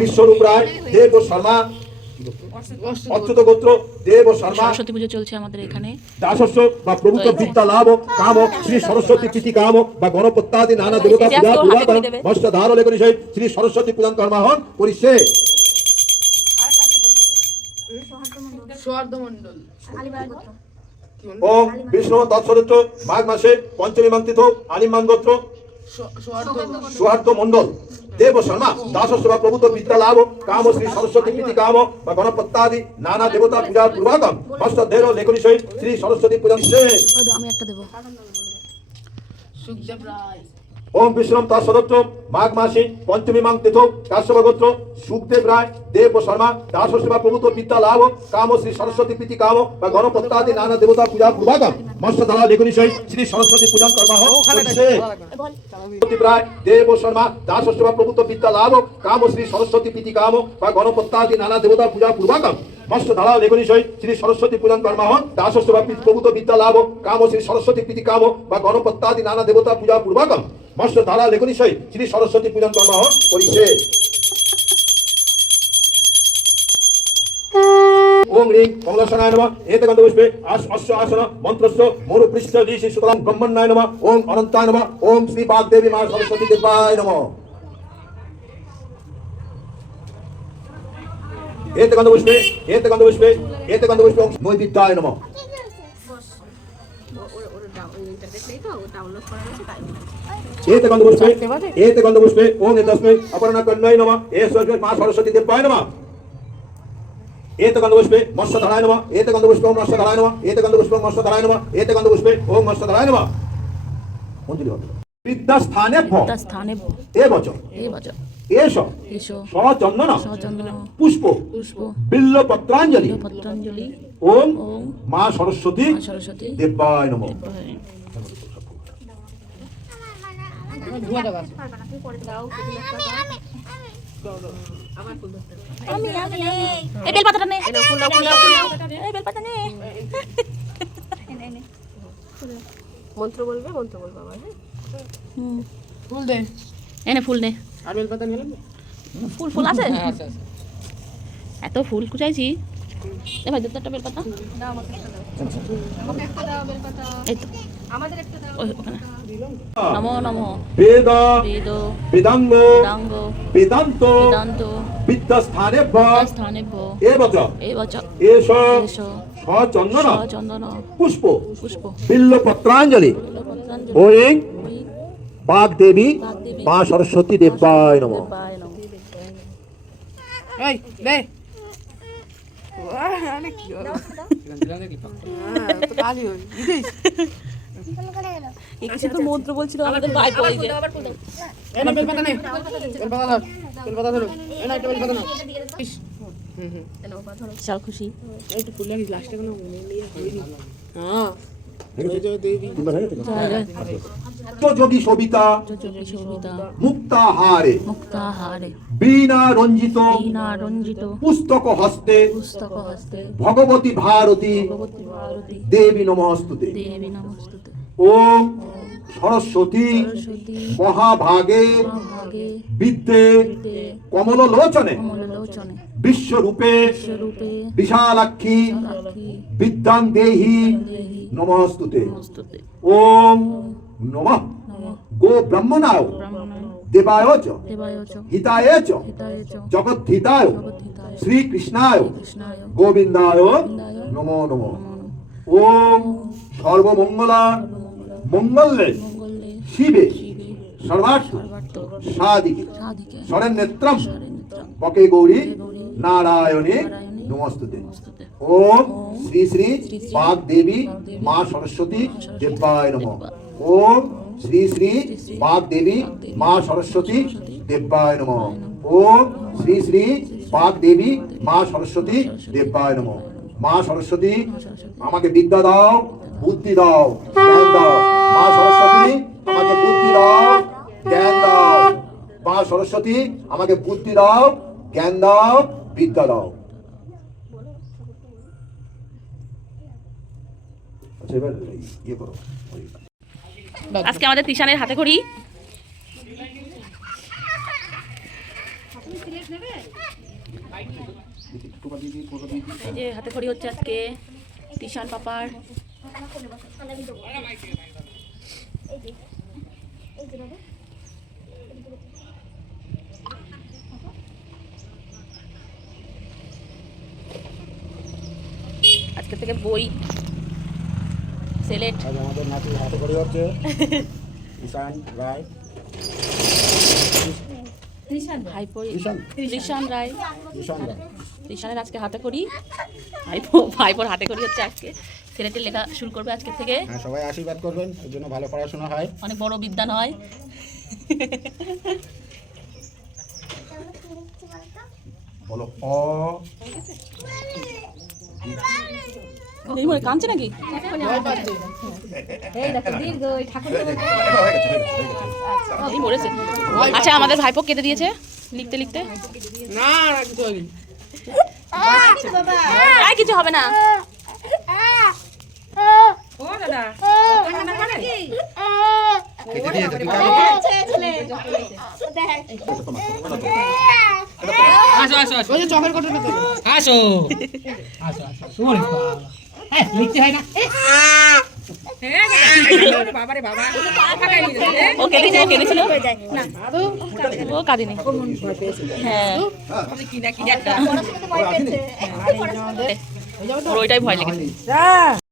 বিশ্বরূপ রায়, দেব শর্মা, অচ্যুত গোত্র, দেব শর্মা। সরস্বতী পুজো চলছে আমাদের এখানে। দাসস্য বা প্রভুত্ব বিদ্যা লাভ কাম শ্রী সরস্বতী প্রীতি কাম বা গণপত্যাদি নানা দেবতা পূজা পূর্বাকম মস্ত ধার লেখনি সহিত শ্রী সরস্বতী পূজন কর্মাহন করিছে। ওম বিষ্ণু তৎসদস্য মাঘ মাসে পঞ্চমী মান্তিত আনিমান গোত্র সুহার্দ মন্ডল দেব শর্মা দাসস্য বা প্রভুত্ব বিদ্যা লাভ কাম শ্রী সরস্বতী প্রীতি কাম বা গণপত্যাদি নানা দেবতা পূজা পূর্বাকম মস্ত ধার লেখনি সহিত শ্রী সরস্বতী পূজন আমি একটা দেব। ओम विश्रम तत्सदत्व माघ मासी पंचमी मांग तीर्थ काश्यप गोत्र सुखदेव राय देव शर्मा दासस्वा प्रभुत्व विद्या लाभ काम श्री सरस्वती प्रीति काम बा गणपत्यादि नाना देवता पूजा पूर्वाकम मस्त धारा लेखनी सहित श्री सरस्वती पूजन कर्म राय देव शर्मा दासस्वा प्रभुत्व विद्या लाभ काम श्री सरस्वती प्रीति काम बा गणपत्यादि नाना देवता पूजा पूर्वाकम मस्त धारा लेखनी सहित श्री सरस्वती पूजन कर्म दासस्वा प्रभुत्व विद्या लाभ काम श्री सरस्वती प्रीति काम बा गणपत्यादि नाना देवता पूजा पूर्वाकम मस्त धारा लेखनी सहित श्री सरस्वती पूजन कर्म करिছে। ओम ह्रीं कमलासनाय नमः एतगन्धपुष्पे अश्व आसन मंत्रस्य मरुपृष्ठ ऋषि सुतरां ब्रह्मण्याय नमः ओम अनंताय नमः ओम श्री वाग्देवी मां सरस्वती देवाय नमः एतगन्धपुष्पे नैवेद्याय नमः एतगन्धपुष्पे ओम एतस्मै अपर्णाकन्याय नमः एतस्मै मां सरस्वती देवाय नमः एतगन्धपुष्पे मत्स्यधराय नमः एतगन्धपुष्पे ओम मत्स्यधराय नमः एतगन्धपुष्पे ओम मत्स्यधराय नमः एतगन्धपुष्पे ओम मत्स्यधराय नमः विद्यास्थाने एवच एष सचन्दन पुष्प बिल्व पत्राञ्जलि ओम मां सरस्वती देवाय नमः मंत्र बोलबे बाबा फूल दे এনে ফুল নে আর বেলপাতা নিলাম ফুল আছে এত ফুল কুচাইছি এ ভাই দুটো বেলপাতা দাও আমাকে একটা দাও বেলপাতা এই তো আমাদের একটা দাও ওখানে নমো নমো वेद বেদাঙ্গ वेदांग বেদান্ত विद्यास्थाने एवच एष सचन्दन पुष्प बिल्व पत्राञ्जलि ओम वाग्देवी मां सरस्वती देवाय नमः এই দে আরে কি হলো তো কালি হই দিদিস একটু তো মন্ত্র বলছিল আমাদের ভাই পড়ে যায় এই না বেলপাতা নে বেলপাতা ধরো এই না একটা বেলপাতা নাও চাল খুশি একটু ফুল লাগিস লাস্টে কোনো নিয়ে হয়নি হ্যাঁ জয় দেবী যোগী সবিতা মুক্তাহারে বীণা রঞ্জিত পুস্তক হস্তে ভগবতী ভারতী দেবী নমস্তুতে ওম সরস্বতী মহাভাগে বিদ্যে কমললোচনে বিশ্বরূপে বিশালাক্ষী বিদ্যাং দেহি নমস্তুতে ওম নমঃ গো ব্রহ্মণায় দেবায় চ হিতায় চ জগদ্ধিতায় শ্রীকৃষ্ণায় গোবিন্দায় নমো নমঃ ওম সর্বমঙ্গলা মঙ্গলে শিবে সর্বার্থ সাধিকে শরণ্যেত্রম বকে গৌরী নারায়ণে নমস্তুতে ओम श्री श्री वाग्देवी मां सरस्वती देवाय नमः ओम श्री श्री वाग्देवी मां सरस्वती देवाय नमः ओम श्री श्री वाग्देवी मां सरस्वती देवाय नमः मां सरस्वती আমাকে বিদ্যা দাও বুদ্ধি দাও জ্ঞান দাও মা সরস্বতী আমাকে বুদ্ধি দাও জ্ঞান দাও মা সরস্বতী আমাকে বুদ্ধি দাও জ্ঞান দাও বিদ্যা দাও। আজকে আমাদের তিশানের হাতে খড়ি এই যে হাতে খড়ি হচ্ছে আজকে টিশান পাপার। আজকে থেকে বই সেলেট। আজ আমাদের নাতির হাতে করে হচ্ছে ঈশান রায়, ভাইপো ঈশান ত্রিশান রায়। ঈশান রায়। ত্রিশানের আজকে হাতে করি, ভাইপোর হাতে করি হচ্ছে আজকে। সিলেটের লেখা শুরু করবে আজকে থেকে। হ্যাঁ, সবাই আশীর্বাদ করবেন, এর জন্য ভালো পড়াশোনা হয়। অনেক বড় বিদ্যান হয়। বলো অ এই মনে কাঁদছে নাকি? এই মরেছে। আচ্ছা আমাদের ভাইপো কেটে দিয়েছে লিখতে লিখতে। না না কিছু হয়নি। আর কিছু হবে না। ও দাদা কেটে দিয়েছে তুমি আসো আসো আসো। ওই যে চকের কোটটা তো আসো আসো আসো। ওরে বাবা, হ্যাঁ লিখতে হয় না। হ্যাঁ বাবা রে বাবা, ও কেটেছিল না, ও কাঁদিনি। হ্যাঁ ওর ওইটাই ভয় লেগেছে।